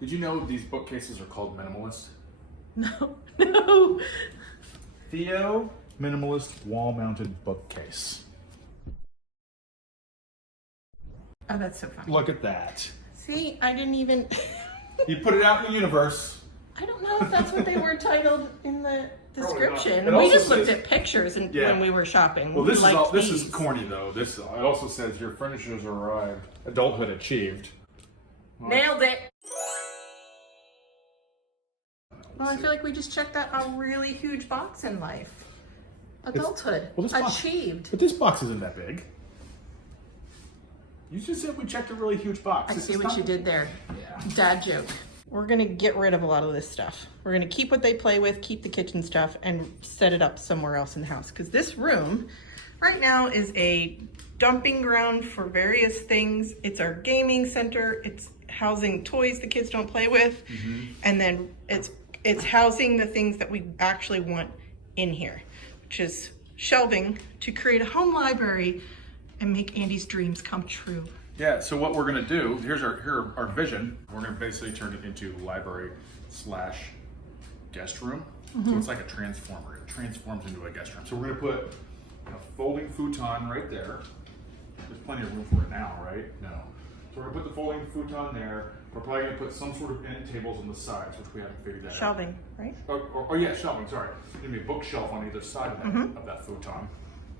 Did you know these bookcases are called minimalist? No, no. Theo Minimalist Wall-Mounted Bookcase. Oh, that's so funny. Look at that. See, I didn't even... You put it out in the universe. I don't know if that's what they were titled in the description. It We also just looked says- at pictures Yeah. when we were shopping. Well, We this is liked this these. is corny though. This it also says your furnitures arrived. Adulthood achieved. Nailed it. Well, I feel like we just checked that a really huge box in life. Adulthood. Well, this box- achieved. But this box isn't that big. You just said we checked a really huge box. I This see is what not- you did there. Yeah. Dad joke. We're gonna get rid of a lot of this stuff. We're gonna keep what they play with, keep the kitchen stuff, and set it up somewhere else in the house. Because this room right now is a dumping ground for various things. It's our gaming center. It's housing toys the kids don't play with. And then it's housing the things that we actually want in here, which is shelving to create a home library and make Andy's dreams come true. Yeah, so what we're gonna do, here's our vision. We're gonna basically turn it into library / guest room. So it's like a transformer. It transforms into a guest room. So we're gonna put a folding futon right there. There's plenty of room for it now, right? No. So we're gonna put the folding futon there. We're probably gonna put some sort of end tables on the sides, which we haven't figured that out. Shelving, right? Oh yeah, shelving, sorry. There's gonna be a bookshelf on either side of that futon.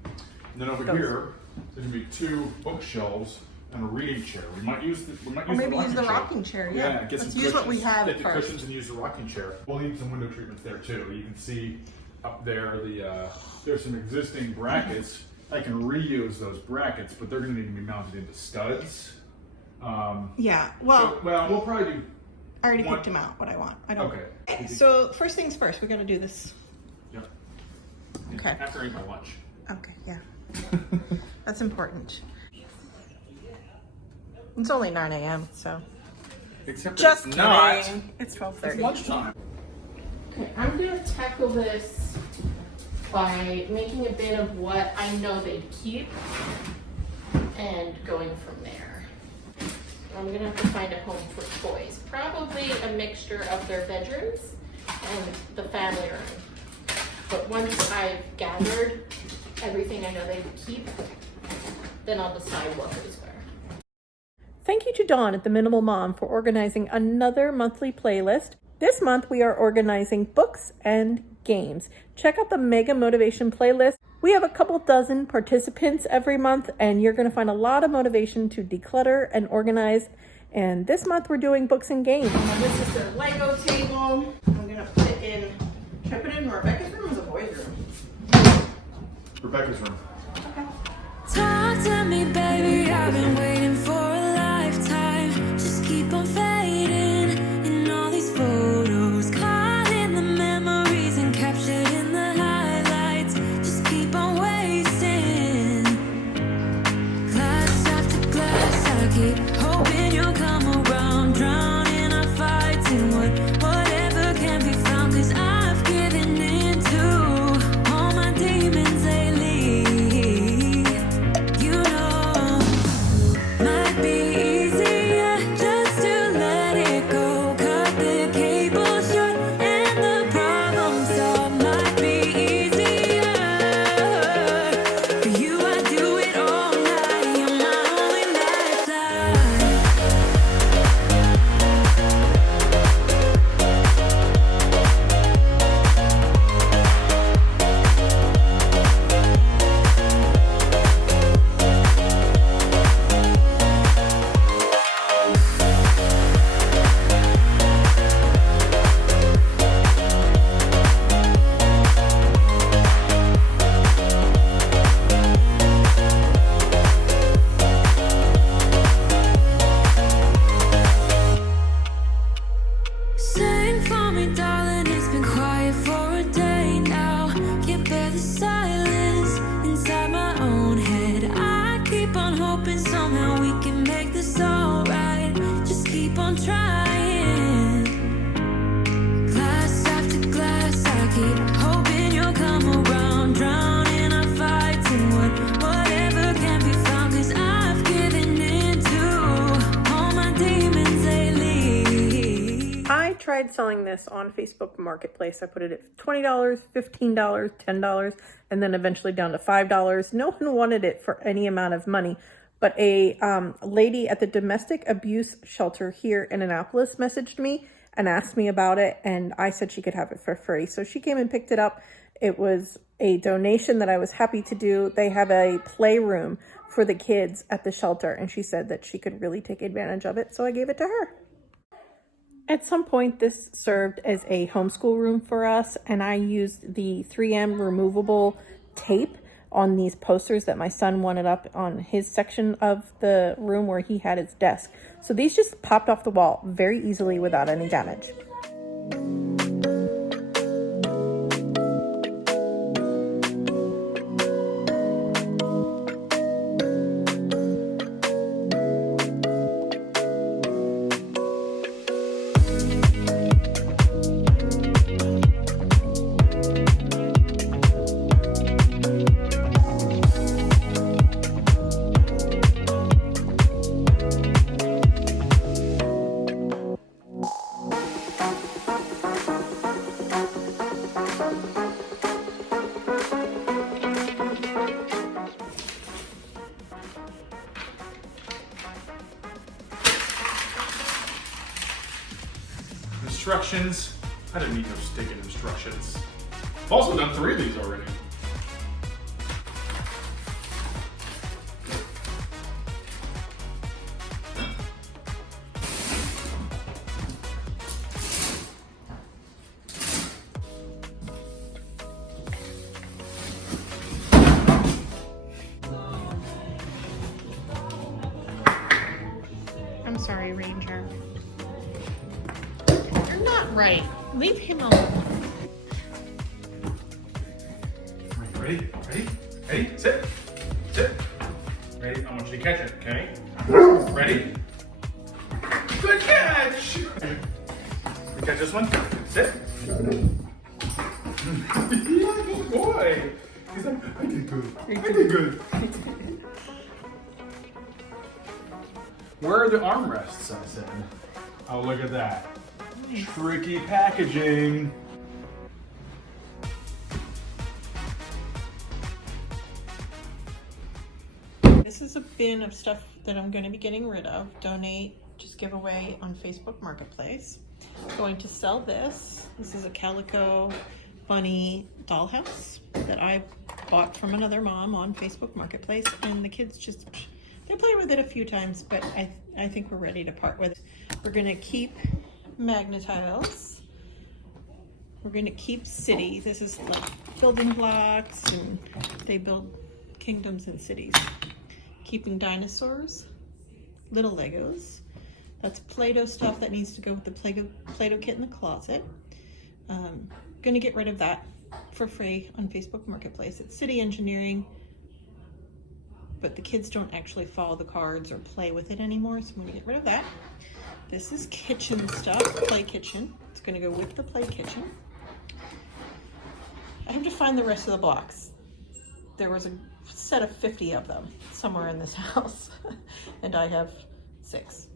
And then over here, there's gonna be 2 bookshelves and a reading chair. We might use the Or maybe use the rocking chair, yeah. get Let's some use what we cushions. have Get the first. cushions and use the rocking chair. We'll need some window treatments there too. You can see up there there's some existing brackets. I can reuse those brackets, but they're gonna need to be mounted into studs. Yeah, well, We'll probably do. I already picked him out, what I want. I don't. Okay. So first things first, we gotta do this. Yeah. Okay. After I eat my lunch. Okay, yeah. That's important. It's only 9 a.m., so. Except Just it's not. kidding. It's It's 12:30. lunchtime. Okay, I'm gonna tackle this by making a bit of what I know they'd keep and going from there. I'm gonna have to find a home for toys. Probably a mixture of their bedrooms and the family room. But once I've gathered everything I know they would keep, then I'll decide what goes where. Thank you to Dawn at the Minimal Mom for organizing another monthly playlist. This month we are organizing books and games. Check out the Mega Motivation playlist. We have a couple dozen participants every month, and you're going to find a lot of motivation to declutter and organize. And this month we're doing books and games. This is the Lego table. I'm going to put it in. Should I put it in Rebecca's room or the boys' room? Rebecca's room. Okay. Talk to me, baby, I've been waiting for a lifetime. Just keep on fading in all these photos, caught in the memories and captured in the highlights. Just keep on wasting. Glass after glass, I keep hoping you'll come around, drowning our fights in whatever can be found. 'Cause I've given in to all my demons lately. Might be easier just to let it go. Cut the cable short and the problem solved. Might be easier for you. I do it all night. You're my only lifeline. Sing for me, darling, it's been quiet for a day now. Can't bear the silence inside my own head. I keep on hoping somehow we can make this alright. Just keep on trying. Glass after glass, I keep hoping you'll come around, drowning our fights in whatever can be found. 'Cause I've given in to all my demons lately. tried selling this on Facebook Marketplace. I put it at $20, $15, $10, and then eventually down to $5. No one wanted it for any amount of money, but a lady at the domestic abuse shelter here in Annapolis messaged me and asked me about it, and I said she could have it for free. So she came and picked it up. It was a donation that I was happy to do. They have a playroom for the kids at the shelter, and she said that she could really take advantage of it, so I gave it to her. At some point, this served as a homeschool room for us, and I used the 3M removable tape on these posters that my son wanted up on his section of the room where he had his desk. So these just popped off the wall very easily without any damage. Instructions. I didn't need no stinking instructions. I've also done 3 of these already. I'm sorry, Ranger. You're not right. Leave him alone. Ready? Ready? Ready? Sit. Sit. Ready? I want you to catch it, okay? Ready? Good catch! You catch this one? Sit. Good boy. He's like, I did good. I did good. Where are the armrests, I said. Oh, look at that. Tricky packaging. This is a bin of stuff that I'm going to be getting rid of. Donate, just give away on Facebook Marketplace. I'm going to sell this. This is a calico bunny dollhouse that I bought from another mom on Facebook Marketplace, and the kids just, they play with it a few times, but I think we're ready to part with it. We're going to keep Magnetiles. We're going to keep City. This is like building blocks, and they build kingdoms and cities. Keeping dinosaurs, little Legos. That's Play-Doh stuff that needs to go with the Play-Doh kit in the closet. Gonna get rid of that for free on Facebook Marketplace. It's City Engineering, but the kids don't actually follow the cards or play with it anymore, so I'm gonna get rid of that. This is kitchen stuff, Play Kitchen. It's gonna go with the Play Kitchen. I have to find the rest of the blocks. There was a set of 50 of them somewhere in this house, and I have 6.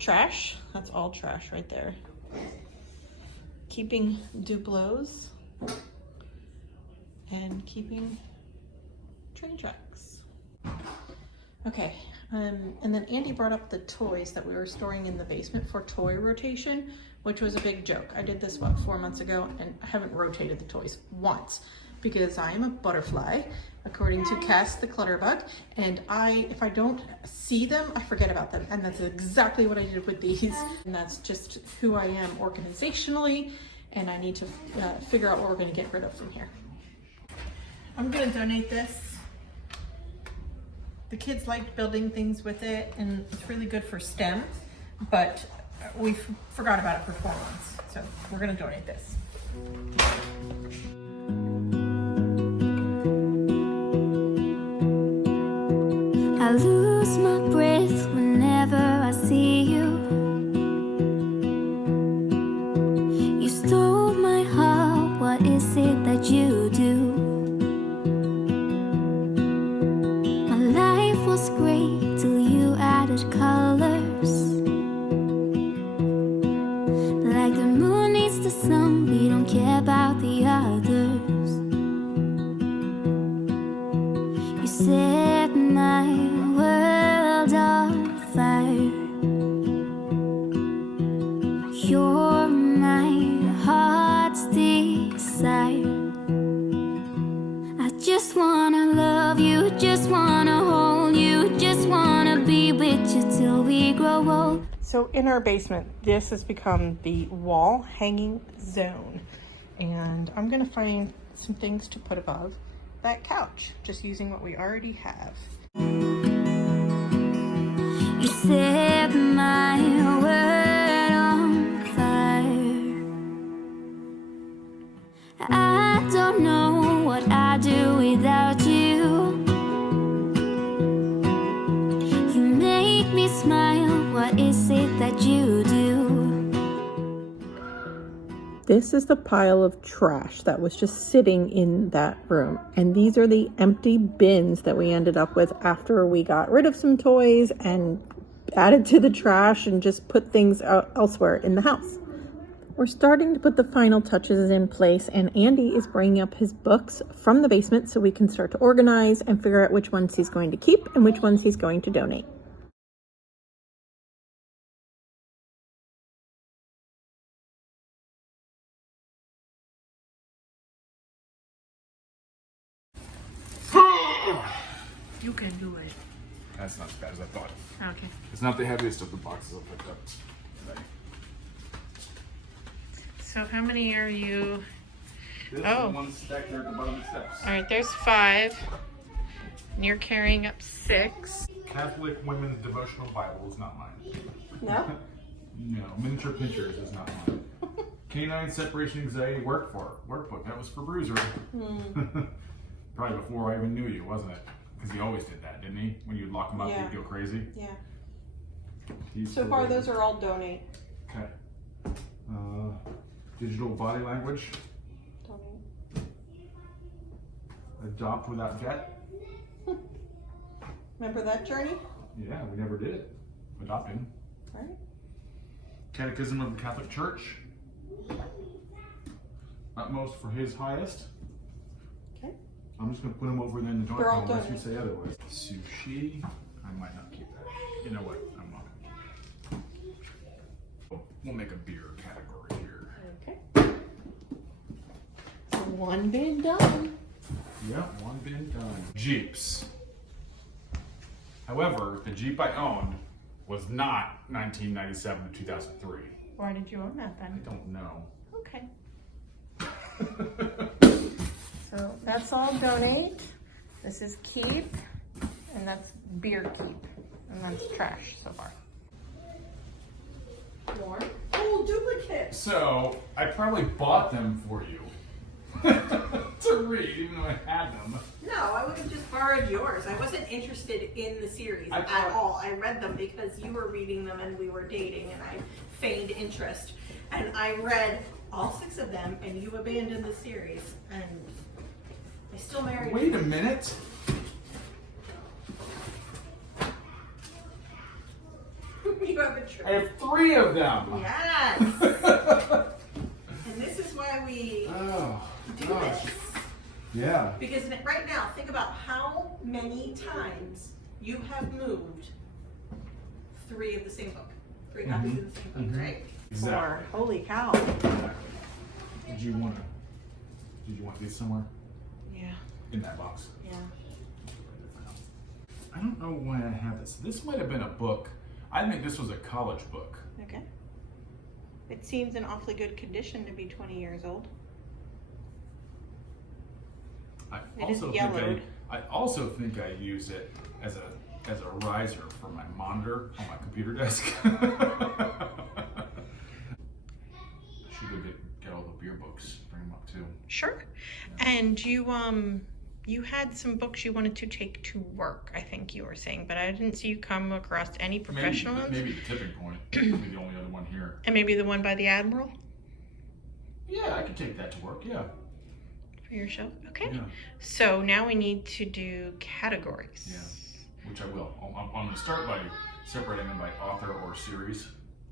Trash, that's all trash right there. Keeping Duplos, and keeping train tracks. Okay, and then Andy brought up the toys that we were storing in the basement for toy rotation, which was a big joke. I did this, what, 4 months ago, and I haven't rotated the toys once because I am a butterfly, according to Cass the Clutterbug, and if I don't see them, I forget about them, and that's exactly what I did with these, and that's just who I am organizationally, and I need to figure out what we're gonna get rid of from here. I'm gonna donate this. The kids liked building things with it, and it's really good for STEM, but we forgot about it for 4 months, so we're gonna donate this. I lose my breath whenever I see you. You stole my heart, what is it that you do? My life was great till you added colors. So in our basement, this has become the wall hanging zone. And I'm gonna find some things to put above that couch, just using what we already have. You set my world on fire. I don't know what I'd do without you. You make me smile. What is it that you do? This is the pile of trash that was just sitting in that room. And these are the empty bins that we ended up with after we got rid of some toys and added to the trash and just put things elsewhere in the house. We're starting to put the final touches in place, and Andy is bringing up his books from the basement so we can start to organize and figure out which ones he's going to keep and which ones he's going to donate. You can do it. That's not as bad as I thought. Okay. It's not the heaviest of the boxes I picked up today. So how many are you? This Oh. is the one stacked there at the bottom of the steps. All right, there's 5. And you're carrying up 6. Catholic Women's Devotional Bible is not mine. No? No. Miniature Pinchers is not mine. Canine Separation Anxiety Workbook. That was for Bruiser. Probably before I even knew you, wasn't it? Because he always did that, didn't he? When you'd lock him up, Yeah. he'd go crazy. Yeah. He's So for far, Bruiser. those are all donate. Okay. Digital Body Language. Donate. Adopt Without Debt. Remember that journey? Yeah, we never did it. Adopting. Right. Catechism of the Catholic Church. Utmost for His Highest. Okay. I'm just going to put them over there in the joint They're all unless you donate. say otherwise. Sushi. I might not keep that. You know what? I'm not. We'll make a beer category here. Okay. So 1 bin done. Yeah, one bin done. Jeeps. However, the Jeep I owned was not 1997 to 2003. Why did you own that I then? don't know. Okay. So that's all donate. This is keep, and that's beer keep, and that's trash so far. More. Oh, duplicates. So, I probably bought them for you to read, even though I had them. No, I would have just borrowed yours. I wasn't interested in the series I at thought- all. I read them because you were reading them and we were dating, and I feigned interest. And I read all 6 of them, and you abandoned the series, and I still married Wait you. a minute. You have a I trick. have 3 of them. Yes. And this is why we Oh, do gosh. this. Yeah. Because right now, think about how many times you have moved 3 of the same book. 3 copies of the same book, right? Exactly. Holy cow. Did you want these somewhere Yeah. in that box? Yeah. I don't know why I have this. This might have been a book. I think this was a college book. Okay. It seems in awfully good condition to be 20 years old. I It is also yellowed. I also think I use it as a riser for my monitor on my computer desk. I should go get all the beer books, bring them up too. Sure. And you had some books you wanted to take to work, I think you were saying, but I didn't see you come across any professional ones. Maybe the Tipping Point. Maybe the only other one here. And maybe the one by the Admiral Yeah, I could take that to work. Yeah. for your show. Okay. Yeah. So now we need to do categories. Yeah. Which I will. I'm going to start by separating them by author or series.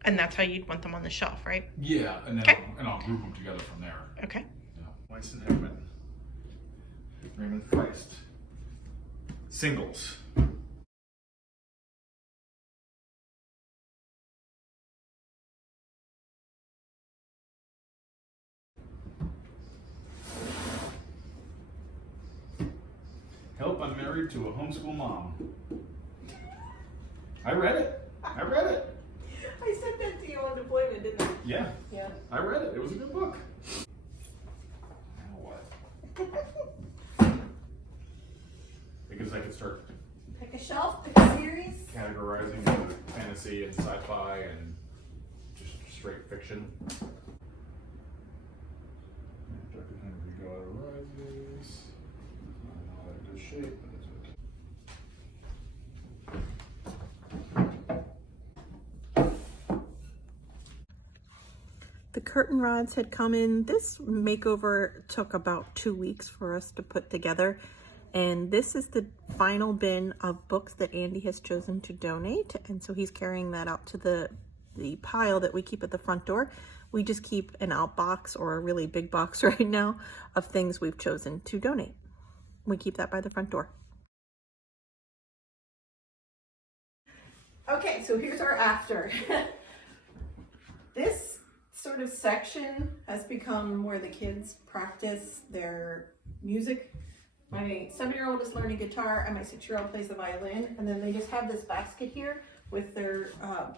And that's how you'd want them on the shelf, right? Yeah, and then Okay. I'll group them together from there. Okay. Yeah. Weiss and Heckman. Raymond Feist. Singles. Help, I'm married to a homeschool mom. I read it. I I sent that to you on deployment, didn't I? Yeah, Yeah. I read it. It was a good book. Now what? Because I could start Pick a shelf, pick a series. categorizing into fantasy and sci-fi and just straight fiction. Dr. Henry God Arises. Not in all that good shape, but it's okay. The curtain rods had come in. This makeover took about 2 weeks for us to put together. And this is the final bin of books that Andy has chosen to donate. And so he's carrying that out to the pile that we keep at the front door. We just keep an out box or a really big box right now of things we've chosen to donate. We keep that by the front door. Okay, so here's our after. This sort of section has become where the kids practice their music. My 7-year-old is learning guitar and my 6-year-old plays the violin, and then they just have this basket here with their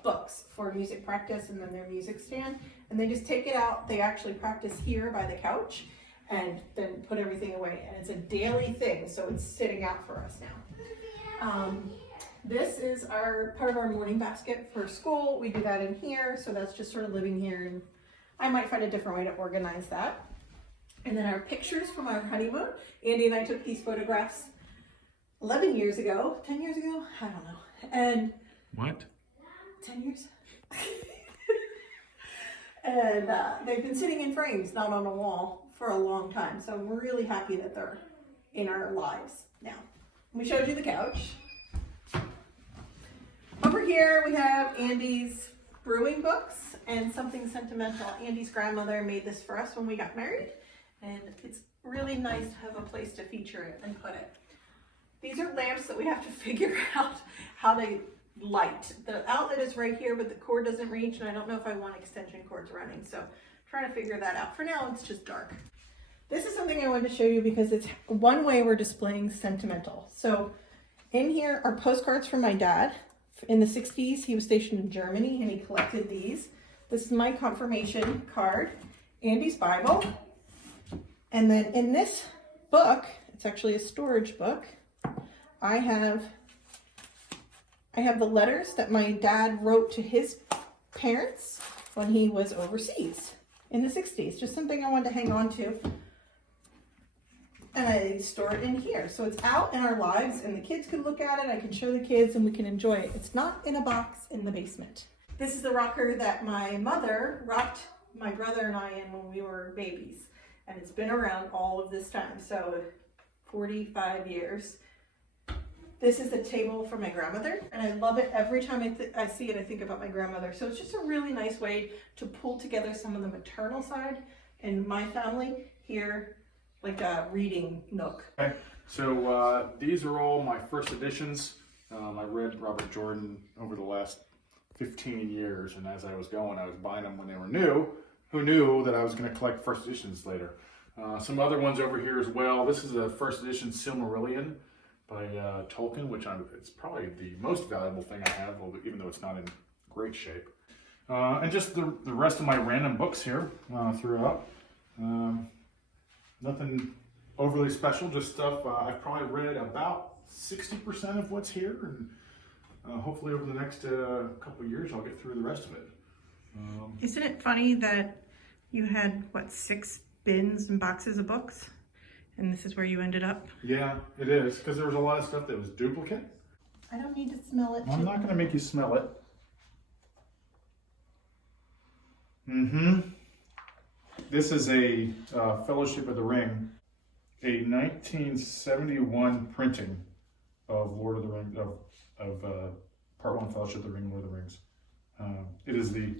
books for music practice and then their music stand, and they just take it out. They actually practice here by the couch and then put everything away, and it's a daily thing, so it's sitting out for us now. This is our part of our morning basket for school. We do that in here, so that's just sort of living here, and I might find a different way to organize that. And then our pictures from our honeymoon. Andy and I took these photographs 11 years ago, 10 years ago, I don't know. And What? 10 years? And they've been sitting in frames, not on a wall, for a long time. So we're really happy that they're in our lives now. We showed you the couch. Over here we have Andy's brewing books and something sentimental. Andy's grandmother made this for us when we got married, and it's really nice to have a place to feature it and put it. These are lamps that we have to figure out how to light. The outlet is right here, but the cord doesn't reach, and I don't know if I want extension cords running, so I'm trying to figure that out. For now, it's just dark. This is something I wanted to show you because it's one way we're displaying sentimental. So in here are postcards from my dad. In the 60s, he was stationed in Germany and he collected these. This is my confirmation card, Andy's Bible. And then in this book, it's actually a storage book, I have the letters that my dad wrote to his parents when he was overseas in the 60s. Just something I wanted to hang on to. And I store it in here. So it's out in our lives and the kids can look at it. I can show the kids and we can enjoy it. It's not in a box in the basement. This is the rocker that my mother rocked my brother and I in when we were babies. And it's been around all of this time. So 45 years. This is the table for my grandmother. And I love it. Every time I see it, I think about my grandmother. So it's just a really nice way to pull together some of the maternal side in my family here. Like a reading nook. Okay, so these are all my first editions. I read Robert Jordan over the last 15 years, and as I was going, I was buying them when they were new. Who knew that I was going to collect first editions later? Some other ones over here as well. This is a first edition Silmarillion by Tolkien, which it's probably the most valuable thing I have, even though it's not in great shape. And just the rest of my random books here throughout. Nothing overly special, just stuff I've probably read about 60% of what's here, and hopefully over the next couple of years I'll get through the rest of it. Isn't it funny that you had, what, 6 bins and boxes of books? And this is where you ended up? Yeah, it is, because there was a lot of stuff that was duplicate. I don't need to smell it. I'm not going to make you smell it. Mm-hmm. This is a Fellowship of the Ring, a 1971 printing of Lord of the Rings, of Part 1 Fellowship of the Ring, Lord of the Rings. It is the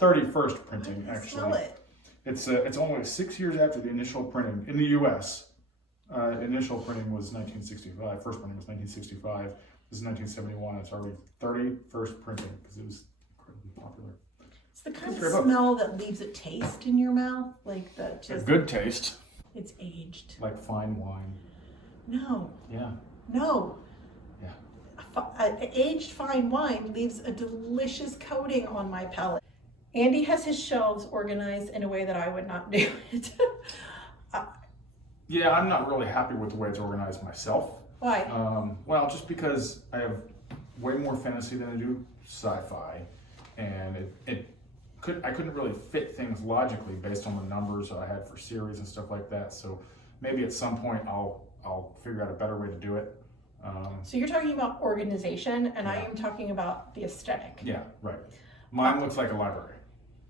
31st printing, actually. Smell it. It's only 6 years after the initial printing in the U.S. Initial printing was 1965. First printing was 1965. This is 1971. It's already 31st printing because it was incredibly popular. It's the kind of smell that leaves a taste in your mouth, like the just. A good taste. It's aged. Like fine wine. No. Yeah. No. Yeah. A aged fine wine leaves a delicious coating on my palate. Andy has his shelves organized in a way that I would not do it. Yeah, I'm not really happy with the way it's organized myself. Why? Well, just because I have way more fantasy than I do sci-fi, and I couldn't really fit things logically based on the numbers I had for series and stuff like that. So maybe at some point I'll figure out a better way to do it. So you're talking about organization, and I Yeah. am talking about the aesthetic. Yeah, right. Mine looks like a library.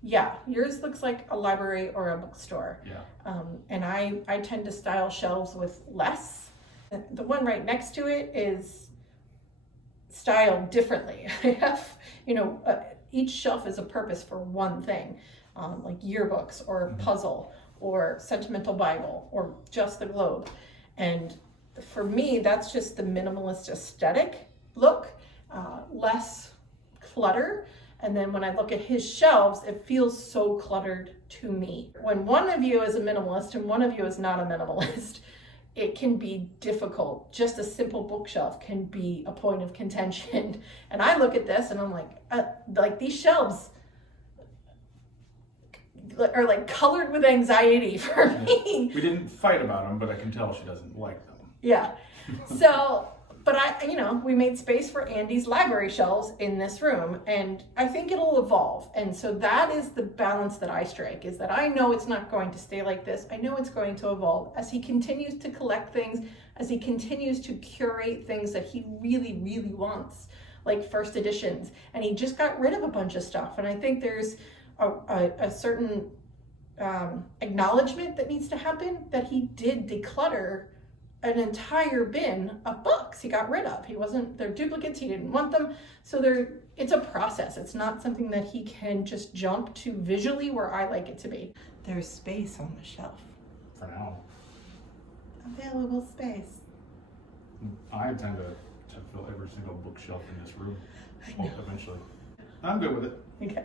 Yeah, yours looks like a library or a bookstore. Yeah. And I tend to style shelves with less. The one right next to it is styled differently. I have, each shelf is a purpose for one thing, like yearbooks or puzzle or sentimental Bible or just the globe. And for me, that's just the minimalist aesthetic look, less clutter. And then when I look at his shelves, it feels so cluttered to me. When one of you is a minimalist and one of you is not a minimalist, it can be difficult. Just a simple bookshelf can be a point of contention. And I look at this and I'm like these shelves are like colored with anxiety for me. We didn't fight about them, but I can tell she doesn't like them. Yeah. So, but we made space for Andy's library shelves in this room, and I think it'll evolve. And so that is the balance that I strike, is that I know it's not going to stay like this. I know it's going to evolve as he continues to collect things, as he continues to curate things that he really, really wants, like first editions. And he just got rid of a bunch of stuff. And I think there's a certain acknowledgement that needs to happen, that he did declutter an entire bin of books he got rid of. They're duplicates, he didn't want them. So it's a process. It's not something that he can just jump to visually where I like it to be. There's space on the shelf. For now. Available space. I intend to fill every single bookshelf in this room eventually. I'm good with it. Okay.